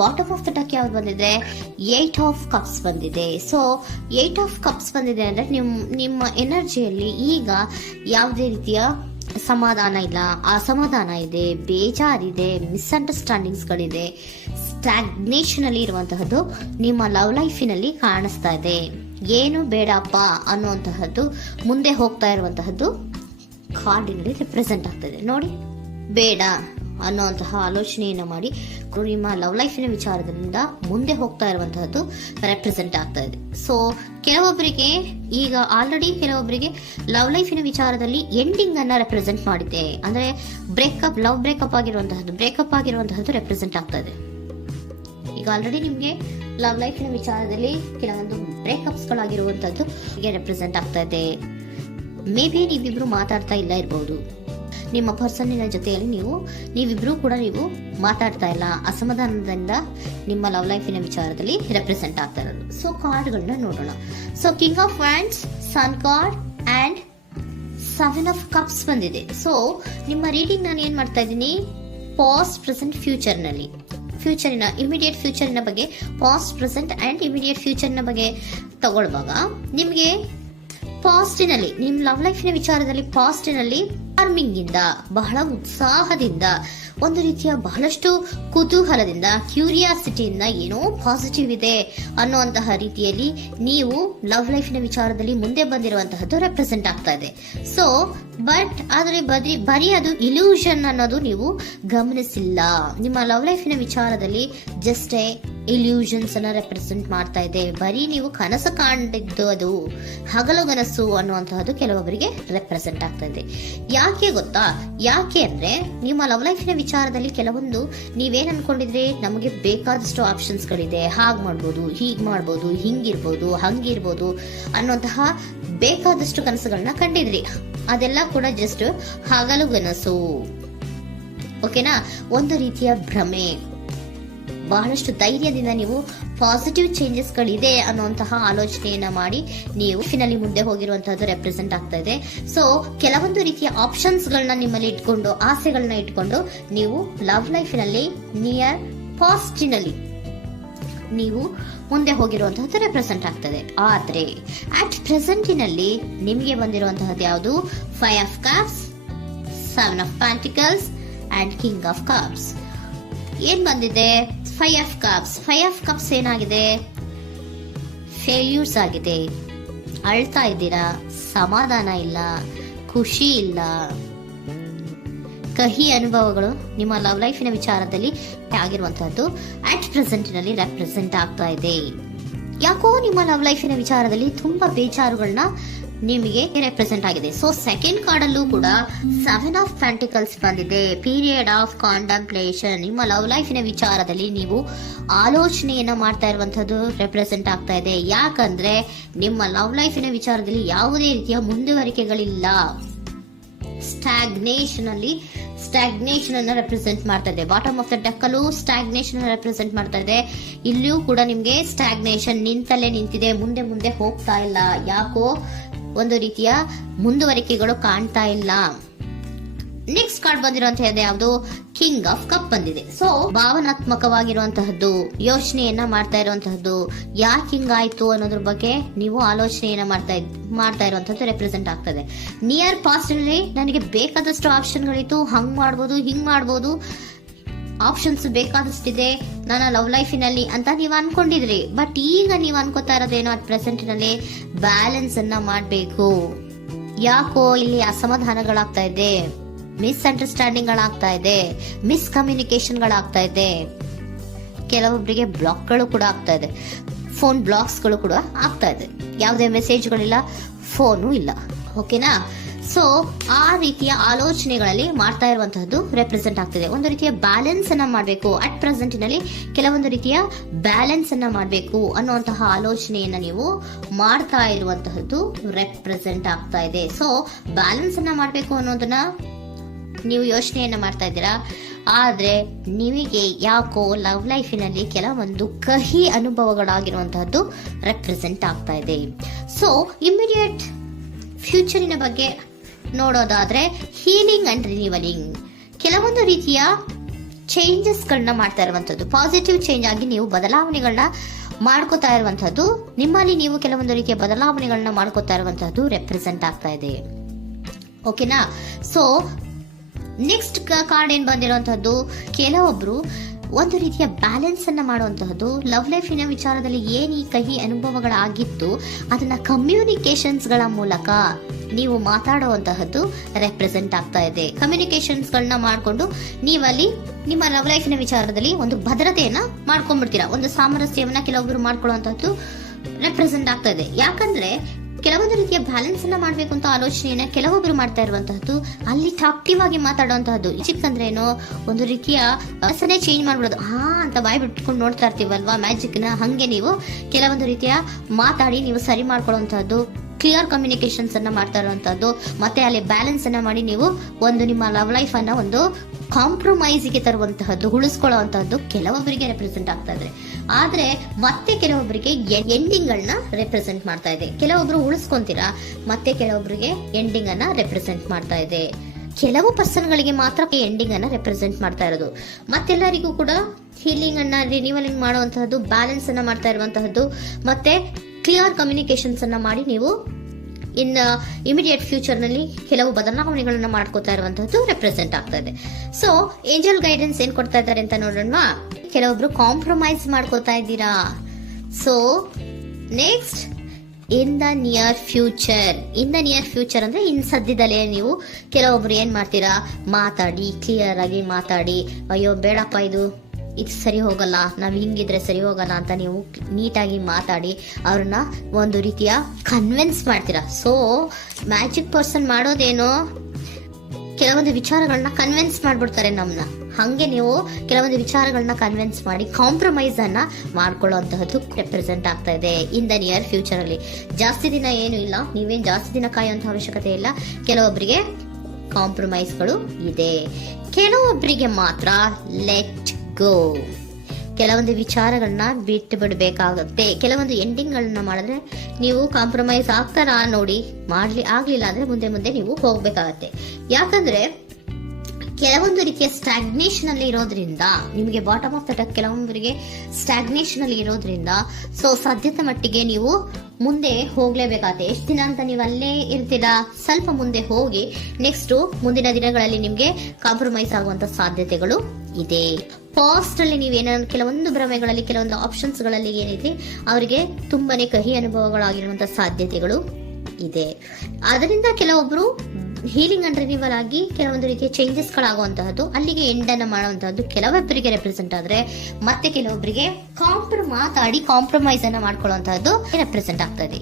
Bottom of the duck ಯಾವ್ದು ಬಂದಿದೆ, 8 of cups ಬಂದಿದೆ. ಸೊ 8 ಆಫ್ ಕಪ್ಸ್ ಬಂದಿದೆ ಅಂದ್ರೆ ನಿಮ್ಮ ಎನರ್ಜಿಯಲ್ಲಿ ಈಗ ಯಾವುದೇ ರೀತಿಯ ಸಮಾಧಾನ ಇಲ್ಲ, ಅಸಮಾಧಾನ ಇದೆ, ಬೇಜಾರಿದೆ, ಮಿಸ್ಅಂಡರ್ಸ್ಟ್ಯಾಂಡಿಂಗ್ಸ್ಗಳಿದೆ, ಸ್ಟಾಗ್ನೇಷನ್ ಅಲ್ಲಿ ಇರುವಂತಹದ್ದು ನಿಮ್ಮ ಲವ್ ಲೈಫಿನಲ್ಲಿ ಕಾಣಿಸ್ತಾ ಇದೆ. ಏನು ಬೇಡಪ್ಪ ಅನ್ನುವಂತಹದ್ದು ಮುಂದೆ ಹೋಗ್ತಾ ಇರುವಂತಹದ್ದು ಕಾರ್ಡಿನಲ್ಲಿ ರೆಪ್ರೆಸೆಂಟ್ ಆಗ್ತದೆ. ನೋಡಿ, ಬೇಡ ಅನ್ನುವಂತಹ ಆಲೋಚನೆಯನ್ನು ಮಾಡಿ ನಿಮ್ಮ ಲವ್ ಲೈಫಿನ ವಿಚಾರದಿಂದ ಮುಂದೆ ಹೋಗ್ತಾ ಇರುವಂತಹದ್ದು ರೆಪ್ರೆಸೆಂಟ್ ಆಗ್ತಾ ಇದೆ. ಸೊ ಕೆಲವೊಬ್ಬರಿಗೆ ಈಗ ಆಲ್ರೆಡಿ ಕೆಲವೊಬ್ಬರಿಗೆ ಲವ್ ಲೈಫಿನ ವಿಚಾರದಲ್ಲಿ ಎಂಡಿಂಗ್ ಅನ್ನ ರೆಪ್ರೆಸೆಂಟ್ ಮಾಡಿದೆ. ಅಂದ್ರೆ ಲವ್ ಬ್ರೇಕಪ್ ಆಗಿರುವಂತಹದ್ದು ರೆಪ್ರೆಸೆಂಟ್ ಆಗ್ತಾ ಇದೆ. ಈಗ ಆಲ್ರೆಡಿ ನಿಮ್ಗೆ ಲವ್ ಲೈಫಿನ ವಿಚಾರದಲ್ಲಿ ಕೆಲವೊಂದು ಬ್ರೇಕಪ್ಸ್ ಗಳಾಗಿರುವಂತದ್ದು ಹೀಗೆ ರೆಪ್ರೆಸೆಂಟ್ ಆಗ್ತಾ ಇದೆ. ಮೇ ಬಿ ನೀವಿಬ್ರು ಮಾತಾಡ್ತಾ ಇಲ್ಲ ಇರಬಹುದು, ನಿಮ್ಮ ಪರ್ಸನ್ನಿನ ಜೊತೆಯಲ್ಲಿ ನೀವಿಬ್ರು ಕೂಡ ಮಾತಾಡ್ತಾ ಇಲ್ಲ, ಅಸಮಾಧಾನದಿಂದ ನಿಮ್ಮ ಲವ್ ಲೈಫಿನ ವಿಚಾರದಲ್ಲಿ ರೆಪ್ರೆಸೆಂಟ್ ಆಗ್ತಾ ಇರೋದು. ಸೊ ಕಾರ್ಡ್ಗಳನ್ನ ನೋಡೋಣ. So king of wands, sun card and 7 of cups ಬಂದಿದೆ. ಸೊ ನಿಮ್ಮ ರೀಡಿಂಗ್ ನಾನು ಏನ್ ಮಾಡ್ತಾ ಇದ್ದೀನಿ, ಪಾಸ್ಟ್, ಪ್ರೆಸೆಂಟ್, ಫ್ಯೂಚರಿನ ಇಮಿಡಿಯೇಟ್ ಫ್ಯೂಚರಿನ ಬಗ್ಗೆ, ಪಾಸ್ಟ್, ಪ್ರೆಸೆಂಟ್ ಅಂಡ್ ಇಮಿಡಿಯೇಟ್ ಫ್ಯೂಚರ್ನ ಬಗ್ಗೆ ತಗೊಳ್ಳುವಾಗ ನಿಮಗೆ ಪಾಸ್ಟಿನಲ್ಲಿ ನಿಮ್ಮ ಲವ್ ಲೈಫಿನ ವಿಚಾರದಲ್ಲಿ ಪಾಸ್ಟಿನಲ್ಲಿ ಚಾರ್ಮಿಂಗ್ ಇಂದ, ಬಹಳ ಉತ್ಸಾಹದಿಂದ, ಒಂದು ರೀತಿಯ ಬಹಳಷ್ಟು ಕುತೂಹಲದಿಂದ, ಕ್ಯೂರಿಯಾಸಿಟಿಯಿಂದ ಏನೋ ಪಾಸಿಟಿವ್ ಇದೆ ಅನ್ನುವಂತಹ ರೀತಿಯಲ್ಲಿ ನೀವು ಲವ್ ಲೈಫಿನ ವಿಚಾರದಲ್ಲಿ ಮುಂದೆ ಬಂದಿರುವಂತಹದ್ದು ರೆಪ್ರೆಸೆಂಟ್ ಆಗ್ತಾ ಇದೆ. ಸೊ ಬಟ್ ಆದ್ರೆ ಬರೀ ಅದು ಇಲ್ಯೂಷನ್ ಅನ್ನೋದು ನೀವು ಗಮನಿಸಿಲ್ಲ. ನಿಮ್ಮ ಲವ್ ಲೈಫಿನ ವಿಚಾರದಲ್ಲಿ ಜಸ್ಟ್ ಇಲ್ಯೂಷನ್ಸ್ ಅನ್ನ ರೆಪ್ರೆಸೆಂಟ್ ಮಾಡ್ತಾ ಇದೆ. ಬರೀ ನೀವು ಕನಸು ಕಾಣಿದ್ದು ಅದು ಹಗಲುಗನಸು ಅನ್ನುವಂತಹದ್ದು ಕೆಲವೊಬ್ಬರಿಗೆ ರೆಪ್ರೆಸೆಂಟ್ ಆಗ್ತಾ ಇದೆ. ಯಾಕೆ ಗೊತ್ತಾ? ಯಾಕೆ ಅಂದ್ರೆ ನಿಮ್ಮ ಲವ್ ಲೈಫಿನ ವಿಚಾರದಲ್ಲಿ ಕೆಲವೊಂದು ನೀವೇನ್ ಅನ್ಕೊಂಡಿದ್ರೆ ನಮಗೆ ಬೇಕಾದಷ್ಟು ಆಪ್ಷನ್ಸ್ ಗಳಿದೆ, ಹಾಗ್ ಮಾಡ್ಬೋದು, ಹೀಗ್ ಮಾಡ್ಬೋದು, ಹಿಂಗಿರ್ಬೋದು, ಹಂಗಿರ್ಬೋದು ಅನ್ನುವಂತಹ ಬೇಕಾದಷ್ಟು ಕನಸುಗಳನ್ನ ಕಂಡಿದ್ರಿ. ಅದೆಲ್ಲ ಕೂಡ ಜಸ್ಟ್ ಹಗಲುಗನಸು. ಓಕೆನಾ? ಒಂದು ರೀತಿಯ ಭ್ರಮೆ. ಬಹಳಷ್ಟು ಧೈರ್ಯದಿಂದ ನೀವು ಪಾಸಿಟಿವ್ ಚೇಂಜಸ್ ಗಳಿದೆ ಅನ್ನುವಂತಹ ಆಲೋಚನೆಯನ್ನ ಮಾಡಿ ನೀವು ಫಿನಲ್ಲಿ ಮುಂದೆ ಹೋಗಿರುವಂತಹದ್ದು ರೆಪ್ರೆಸೆಂಟ್ ಆಗ್ತಾ ಇದೆ. ಸೊ ಕೆಲವೊಂದು ರೀತಿಯ ಆಪ್ಷನ್ಸ್ ಗಳನ್ನ ನಿಮ್ಮಲ್ಲಿ ಇಟ್ಕೊಂಡು, ಆಸೆಗಳನ್ನ ಇಟ್ಕೊಂಡು ನೀವು ಲವ್ ಲೈಫಿನಲ್ಲಿ ನಿಯರ್ ಪಾಸ್ಟಿನಲ್ಲಿ ನೀವು ಮುಂದೆ ಹೋಗಿರುವಂತಹದ್ದು ರೆಪ್ರೆಸೆಂಟ್ ಆಗ್ತದೆ. ಆದ್ರೆ ಅಟ್ ಪ್ರೆಸೆಂಟಿನಲ್ಲಿ ನಿಮಗೆ ಬಂದಿರುವಂತಹದ್ದು ಯಾವುದು? 5 of cups, 7 of pentacles and king of cups. ಏನ್ ಬಂದಿದೆ? 5 ಆಫ್ ಕಪ್ಸ್. 5 ಆಫ್ ಕಪ್ಸ್ ಏನಾಗಿದೆ? ಫೇಲ್ಯೂರ್ಸ್ ಆಗಿದೆ. ಅಳ್ತಾ ಇದ್ದೀರಾ, ಸಮಾಧಾನ ಇಲ್ಲ, ಖುಷಿ ಇಲ್ಲ, ಕಹಿ ಅನುಭವಗಳು ನಿಮ್ಮ ಲವ್ ಲೈಫಿನ ವಿಚಾರದಲ್ಲಿ ಆಗಿರುವಂತಹದ್ದು ಅಟ್ ಪ್ರೆಸೆಂಟಿನಲ್ಲಿ ರೆಪ್ರೆಸೆಂಟ್ ಆಗ್ತಾ ಇದೆ. ಯಾಕೋ ನಿಮ್ಮ ಲವ್ ಲೈಫಿನ ವಿಚಾರದಲ್ಲಿ ತುಂಬಾ ಬೇಜಾರುಗಳನ್ನ ನಿಮಗೆ ರೆಪ್ರೆಸೆಂಟ್ ಆಗಿದೆ. ಸೊ ಸೆಕೆಂಡ್ ಕಾರ್ಡ್ ಅಲ್ಲೂ ಕೂಡ 7 ಆಫ್ ಪ್ಯಾಂಟಿಕಲ್ಸ್ ಬಂದಿದೆ. Period of contemplation. ನಿಮ್ಮ ಲವ್ ಲೈಫಿನ ವಿಚಾರದಲ್ಲಿ ನೀವು ಆಲೋಚನೆಯನ್ನ ಮಾಡ್ತಾ ಇರುವಂತದ್ದು ರೆಪ್ರೆಸೆಂಟ್ ಆಗ್ತಾ ಇದೆ. ಯಾಕಂದ್ರೆ ನಿಮ್ಮ ಲವ್ ಲೈಫಿನ ವಿಚಾರದಲ್ಲಿ ಯಾವುದೇ ರೀತಿಯ ಮುಂದುವರಿಕೆಗಳಿಲ್ಲ. ಸ್ಟಾಗ್ನೇಷನ್ ಅನ್ನ ರೆಪ್ರೆಸೆಂಟ್ ಮಾಡ್ತಾ ಇದೆ. ಬಾಟಮ್ ಆಫ್ ದ ಡೆಕ್ ಅಲ್ಲೂ ಸ್ಟಾಗ್ನೇಷನ್ ರೆಪ್ರೆಸೆಂಟ್ ಮಾಡ್ತಾ ಇದೆ. ಇಲ್ಲಿಯೂ ಕೂಡ ನಿಮ್ಗೆ ಸ್ಟಾಗ್ನೇಷನ್, ನಿಂತಲ್ಲೇ ನಿಂತಿದೆ, ಮುಂದೆ ಹೋಗ್ತಾ ಇಲ್ಲ. ಯಾಕೋ ಒಂದು ರೀತಿಯ ಮುಂದುವರಿಕೆಗಳು ಕಾಣ್ತಾ ಇಲ್ಲ. ನೆಕ್ಸ್ಟ್ ಕಾರ್ಡ್ ಬಂದಿರುವಂತಹದ್ದು ಯಾವುದು? ಕಿಂಗ್ ಆಫ್ ಕಪ್ ಬಂದಿದೆ. ಸೊ ಭಾವನಾತ್ಮಕವಾಗಿರುವಂತಹದ್ದು, ಯೋಚನೆಯನ್ನ ಮಾಡ್ತಾ ಇರುವಂತಹದ್ದು, ಯಾಕೆ ಹಿಂಗಾಯ್ತು ಅನ್ನೋದ್ರ ಬಗ್ಗೆ ನೀವು ಆಲೋಚನೆಯನ್ನ ಮಾಡ್ತಾ ಇರುವಂತಹದ್ದು ರೆಪ್ರೆಸೆಂಟ್ ಆಗ್ತದೆ. ನಿಯರ್ ಪಾಸ್ಟ್ ಅಲ್ಲಿ ನನಗೆ ಬೇಕಾದಷ್ಟು ಆಪ್ಷನ್ಗಳಿತ್ತು, ಹಂಗ್ ಮಾಡ್ಬೋದು, ಹಿಂಗ್ ಮಾಡ್ಬೋದು, ಆಪ್ಷನ್ಸ್ ಬೇಕಾದಷ್ಟಿದೆ ನನ್ನ ಲವ್ ಲೈಫಿನಲ್ಲಿ ಅಂತ ನೀವು ಅನ್ಕೊಂಡಿದ್ರಿ. ಬಟ್ ಈಗ ನೀವು ಅನ್ಕೋತಾ ಇರೋದೇನೋ ಅಟ್ ಪ್ರೆಸೆಂಟಿನಲ್ಲಿ ಬ್ಯಾಲೆನ್ಸ್ ಅನ್ನ ಮಾಡ್ಬೇಕು. ಯಾಕೋ ಇಲ್ಲಿ ಅಸಮಾಧಾನಗಳಾಗ್ತಾ ಇದೆ, ಮಿಸ್ಅಂಡರ್ಸ್ಟ್ಯಾಂಡಿಂಗ್ ಗಳಾಗ್ತಾ ಇದೆ, ಮಿಸ್ಕಮ್ಯುನಿಕೇಶನ್ ಗಳಾಗ್ತಾ ಇದೆ. ಕೆಲವೊಬ್ಬರಿಗೆ ಬ್ಲಾಕ್ಗಳು ಕೂಡ ಆಗ್ತಾ ಇದೆ, ಫೋನ್ ಬ್ಲಾಕ್ಸ್ಗಳು ಕೂಡ ಆಗ್ತಾ ಇದೆ. ಯಾವುದೇ ಮೆಸೇಜ್ಗಳಿಲ್ಲ, ಫೋನು ಇಲ್ಲ. ಓಕೆನಾ? ಸೊ ಆ ರೀತಿಯ ಆಲೋಚನೆಗಳಲ್ಲಿ ಮಾಡ್ತಾ ಇರುವಂತಹದ್ದು ರೆಪ್ರೆಸೆಂಟ್ ಆಗ್ತಿದೆ. ಒಂದು ರೀತಿಯ ಬ್ಯಾಲೆನ್ಸ್ ಅನ್ನ ಮಾಡಬೇಕು. ಅಟ್ ಪ್ರೆಸೆಂಟಿನಲ್ಲಿ ಕೆಲವೊಂದು ರೀತಿಯ ಬ್ಯಾಲೆನ್ಸ್ ಅನ್ನ ಮಾಡಬೇಕು ಅನ್ನುವಂತಹ ಆಲೋಚನೆಯನ್ನ ನೀವು ಮಾಡ್ತಾ ಇರುವಂತಹದ್ದು ರೆಪ್ರೆಸೆಂಟ್ ಆಗ್ತಾ ಇದೆ. ಸೊ ಬ್ಯಾಲೆನ್ಸ್ ಅನ್ನ ಮಾಡಬೇಕು ಅನ್ನೋದನ್ನ ನೀವು ಯೋಚನೆಯನ್ನ ಮಾಡ್ತಾ ಇದ್ದೀರಾ. ಆದ್ರೆ ನಿಮಗೆ ಯಾಕೋ ಲವ್ ಲೈಫಿನಲ್ಲಿ ಕೆಲವೊಂದು ಕಹಿ ಅನುಭವಗಳಾಗಿರುವಂತಹದ್ದು ರೆಪ್ರೆಸೆಂಟ್ ಆಗ್ತಾ ಇದೆ. ಸೊ ಇಮಿಡಿಯೇಟ್ ಫ್ಯೂಚರಿನ ಬಗ್ಗೆ ನೋಡೋದಾದ್ರೆ ಹೀಲಿಂಗ್ ಅಂಡ್ ರಿನಿವಲಿಂಗ್. ಕೆಲವೊಂದು ರೀತಿಯ ಚೇಂಜಸ್ಗಳನ್ನ ಮಾಡ್ತಾ ಇರುವಂತದ್ದು, ಪಾಸಿಟಿವ್ ಚೇಂಜ್ ಆಗಿ ನೀವು ಬದಲಾವಣೆಗಳನ್ನ ಮಾಡ್ಕೋತಾ ಇರುವಂತದ್ದು, ನಿಮ್ಮಲ್ಲಿ ನೀವು ಕೆಲವೊಂದು ರೀತಿಯ ಬದಲಾವಣೆಗಳನ್ನ ಮಾಡ್ಕೋತಾ ಇರುವಂತದ್ದು ರೆಪ್ರೆಸೆಂಟ್ ಆಗ್ತಾ ಇದೆ. ಓಕೆನಾ? ಸೊ ನೆಕ್ಸ್ಟ್ ಕಾರ್ಡ್ ಏನ್ ಬಂದಿರುವಂತದ್ದು, ಕೆಲವೊಬ್ರು ಒಂದು ರೀತಿಯ ಬ್ಯಾಲೆನ್ಸ್ ಅನ್ನ ಮಾಡುವಂತಹದ್ದು, ಲವ್ ಲೈಫಿನ ವಿಚಾರದಲ್ಲಿ ಏನ್ ಈ ಕಹಿ ಅನುಭವಗಳಾಗಿತ್ತು ಅದನ್ನ ಕಮ್ಯುನಿಕೇಶನ್ಸ್ ಗಳ ಮೂಲಕ ನೀವು ಮಾತಾಡುವಂತಹದ್ದು ರೆಪ್ರೆಸೆಂಟ್ ಆಗ್ತಾ ಇದೆ. ಕಮ್ಯುನಿಕೇಶನ್ಸ್ ಗಳನ್ನ ಮಾಡ್ಕೊಂಡು ನೀವಲ್ಲಿ ನಿಮ್ಮ ಲವ್ ಲೈಫಿನ ವಿಚಾರದಲ್ಲಿ ಒಂದು ಭದ್ರತೆಯನ್ನ ಮಾಡ್ಕೊಂಡ್ಬಿಡ್ತೀರಾ, ಒಂದು ಸಾಮರಸ್ಯವನ್ನ ಕೆಲವೊಬ್ರು ಮಾಡ್ಕೊಳ್ಳುವಂತಹದ್ದು ರೆಪ್ರೆಸೆಂಟ್ ಆಗ್ತಾ ಇದೆ. ಯಾಕಂದ್ರೆ ಕೆಲವೊಂದು ರೀತಿಯ ಬ್ಯಾಲೆನ್ಸ್ ಅನ್ನ ಮಾಡ್ಬೇಕು ಅಂತ ಆಲೋಚನೆಯನ್ನ ಕೆಲವೊಬ್ರು ಮಾಡ್ತಾ ಇರುವಂತಹದ್ದು, ಅಲ್ಲಿ ಟಾಕ್ಟಿವ್ ಆಗಿ ಮಾತಾಡುವಂತಹದ್ದು. ಚಿಕ್ಕಂದ್ರೆ ಏನೋ ಒಂದು ರೀತಿಯ ಹೆಸರೇ ಚೇಂಜ್ ಮಾಡ್ಬಿಡೋದು, ಅಂತ ಬಾಯಿ ಬಿಟ್ಕೊಂಡು ನೋಡ್ತಾ ಇರ್ತೀವಲ್ವಾ ಮ್ಯಾಜಿಕ್ ನ, ಹಂಗೆ ನೀವು ಕೆಲವೊಂದು ರೀತಿಯ ಮಾತಾಡಿ ನೀವು ಸರಿ ಮಾಡ್ಕೊಳ್ಳುವಂತಹದ್ದು, ಕ್ಲಿಯರ್ ಕಮ್ಯುನಿಕೇಶನ್ಸ್ ಅನ್ನ ಮಾಡ್ತಾ ಇರುವಂತಹದ್ದು, ಮತ್ತೆ ಅಲ್ಲಿ ಬ್ಯಾಲೆನ್ಸ್ ಅನ್ನ ಮಾಡಿ ನೀವು ಒಂದು ನಿಮ್ಮ ಲವ್ ಲೈಫ್ ಅನ್ನ ಒಂದು ಕಾಂಪ್ರಮೈಸ್ಗೆ ತರುವಂತಹದ್ದು, ಉಳಿಸ್ಕೊಳ್ಳುವಂತಹದ್ದು ಕೆಲವೊಬ್ಬರಿಗೆ ರೆಪ್ರೆಸೆಂಟ್ ಆಗ್ತಾ ಇದೆ. ಆದ್ರೆ ಮತ್ತೆ ಕೆಲವೊಬ್ಬರಿಗೆ ಎಂಡಿಂಗ್ ಗಳನ್ನ ರೆಪ್ರೆಸೆಂಟ್ ಮಾಡ್ತಾ ಇದೆ. ಕೆಲವೊಬ್ರು ಉಳಿಸ್ಕೊಂತೀರಾ, ಮತ್ತೆ ಕೆಲವೊಬ್ಬರಿಗೆ ಎಂಡಿಂಗ್ ಅನ್ನ ರೆಪ್ರೆಸೆಂಟ್ ಮಾಡ್ತಾ ಇದೆ. ಕೆಲವು ಪರ್ಸನ್ ಗಳಿಗೆ ಮಾತ್ರ ಎಂಡಿಂಗ್ ಅನ್ನ ರೆಪ್ರೆಸೆಂಟ್ ಮಾಡ್ತಾ ಇರೋದು, ಮತ್ತೆಲ್ಲರಿಗೂ ಕೂಡ ಹೀಲಿಂಗ್ ಅನ್ನ ರಿನಿವಲಿಂಗ್ ಮಾಡುವಂತಹದ್ದು, ಬ್ಯಾಲೆನ್ಸ್ ಅನ್ನ ಮಾಡ್ತಾ ಇರುವಂತಹದ್ದು, ಮತ್ತೆ ಕ್ಲಿಯರ್ ಕಮ್ಯುನಿಕೇಶನ್ಸ್ ಅನ್ನ ಮಾಡಿ ನೀವು ಇಮಿಡಿಯೇಟ್ ಫ್ಯೂಚರ್ ನಲ್ಲಿ ಕೆಲವು ಬದಲಾವಣೆಗಳನ್ನ ಮಾಡ್ಕೋತಾ ಇರುವಂತಹದ್ದು ರೆಪ್ರೆಸೆಂಟ್ ಆಗ್ತಾ ಇದೆ. ಸೊ ಏಂಜಲ್ ಗೈಡೆನ್ಸ್ ಏನ್ ಕೊಡ್ತಾ ಇದ್ದಾರೆ ಅಂತ ನೋಡೋಣ. ಕೆಲವೊಬ್ರು ಕಾಂಪ್ರಮೈಸ್ ಮಾಡ್ಕೋತಾ ಇದ್ದೀರಾ. So next, in the near future ಅಂದ್ರೆ ಇನ್ ಸದ್ಯದಲ್ಲೇ ನೀವು ಕೆಲವೊಬ್ರು ಏನ್ ಮಾಡ್ತೀರಾ, ಮಾತಾಡಿ ಕ್ಲಿಯರ್ ಆಗಿ ಮಾತಾಡಿ, ಅಯ್ಯೋ ಬೇಡಪ್ಪ ಇದು ಸರಿ ಹೋಗಲ್ಲ, ನಾವ್ ಹಿಂಗಿದ್ರೆ ಸರಿ ಹೋಗಲ್ಲ ಅಂತ ನೀವು ನೀಟಾಗಿ ಮಾತಾಡಿ ಅವ್ರನ್ನ ಒಂದು ರೀತಿಯ ಕನ್ವಿನ್ಸ್ ಮಾಡ್ತೀರಾ. ಸೊ ಮ್ಯಾಜಿಕ್ ಪರ್ಸನ್ ಮಾಡೋದೇನೋ ಕೆಲವೊಂದು ವಿಚಾರಗಳನ್ನ ಕನ್ವಿನ್ಸ್ ಮಾಡ್ಬಿಡ್ತಾರೆ ನಮ್ನ, ಹಂಗೆ ನೀವು ಕೆಲವೊಂದು ವಿಚಾರಗಳನ್ನ ಕನ್ವಿನ್ಸ್ ಮಾಡಿ ಕಾಂಪ್ರಮೈಸ್ ಅನ್ನ ಮಾಡ್ಕೊಳ್ಳುವಂತಹದ್ದು ರೆಪ್ರೆಸೆಂಟ್ ಆಗ್ತಾ ಇದೆ ಇನ್ ದ ನಿಯರ್ ಫ್ಯೂಚರ್ ಅಲ್ಲಿ. ಜಾಸ್ತಿ ದಿನ ಏನು ಇಲ್ಲ, ನೀವೇನ್ ಜಾಸ್ತಿ ದಿನ ಕಾಯುವಂತ ಅವಶ್ಯಕತೆ ಇಲ್ಲ. ಕೆಲವೊಬ್ಬರಿಗೆ ಕಾಂಪ್ರಮೈಸ್ಗಳು ಇದೆ, ಕೆಲವೊಬ್ಬರಿಗೆ ಮಾತ್ರ ಲೆಟ್ ಗೋ. ಕೆಲವೊಂದು ವಿಚಾರಗಳನ್ನ ಬಿಟ್ಟು ಬಿಡಬೇಕಾಗುತ್ತೆ. ಕೆಲವೊಂದು ಎಂಡಿಂಗ್ ಗಳನ್ನ ಮಾಡಿದ್ರೆ ನೀವು ಕಾಂಪ್ರಮೈಸ್ ಆಗ್ತಾರಾ ನೋಡಿ, ಆಗ್ಲಿಲ್ಲ ಅಂದ್ರೆ ಮುಂದೆ ನೀವು ಹೋಗ್ಬೇಕಾಗತ್ತೆ. ಯಾಕಂದ್ರೆ ಕೆಲವೊಂದು ರೀತಿಯ ಸ್ಟಾಗ್ನೇಷನ್ ಅಲ್ಲಿ ಇರೋದ್ರಿಂದ, ನಿಮಗೆ ಬಾಟಮ್ ಆಫ್ ದ ಡೆಕ್ ಕೆಲವೊಬ್ಬರಿಗೆ ಸ್ಟಾಗ್ನೇಷನ್ ಅಲ್ಲಿ ಇರೋದ್ರಿಂದ, ಸೊ ಸಾಧ್ಯತೆ ಮಟ್ಟಿಗೆ ನೀವು ಮುಂದೆ ಹೋಗ್ಲೇಬೇಕಾಗತ್ತೆ. ಎಷ್ಟು ದಿನ ಅಂತ ನೀವು ಅಲ್ಲೇ ಇರ್ತೀರಾ, ಸ್ವಲ್ಪ ಮುಂದೆ ಹೋಗಿ ನೆಕ್ಸ್ಟ್ ಮುಂದಿನ ದಿನಗಳಲ್ಲಿ ನಿಮ್ಗೆ ಕಾಂಪ್ರಮೈಸ್ ಆಗುವಂತ ಸಾಧ್ಯತೆಗಳು ಇದೆ. ಪಾಸ್ಟ್ ಅಲ್ಲಿ ನೀವೇನಾದ್ರು ಕೆಲವೊಂದು ಭ್ರಮೆಗಳಲ್ಲಿ, ಕೆಲವೊಂದು ಆಪ್ಷನ್ಸ್ ಗಳಲ್ಲಿ ಏನೈತಿ ಅವರಿಗೆ ತುಂಬಾನೇ ಕಹಿ ಅನುಭವಗಳಾಗಿರುವಂತಹ ಸಾಧ್ಯತೆಗಳು ಇದೆ. ಅದರಿಂದ ಕೆಲವೊಬ್ರು ಹೀಲಿಂಗ್ ಅಂಡ್ ರಿನಿವಲ್ ಆಗಿ ಕೆಲವೊಂದು ರೀತಿಯ ಚೇಂಜಸ್ ಗಳಾಗುವಂತಹದ್ದು, ಅಲ್ಲಿಗೆ ಎಂಡ್ ಅನ್ನ ಮಾಡುವಂತಹದ್ದು ಕೆಲವೊಬ್ಬರಿಗೆ ರೆಪ್ರೆಸೆಂಟ್ ಆದ್ರೆ, ಮತ್ತೆ ಕೆಲವೊಬ್ಬರಿಗೆ ಮಾತಾಡಿ ಕಾಂಪ್ರಮೈಸ್ ಅನ್ನ ಮಾಡ್ಕೊಳ್ಳುವಂತಹದ್ದು ರೆಪ್ರೆಸೆಂಟ್ ಆಗ್ತದೆ.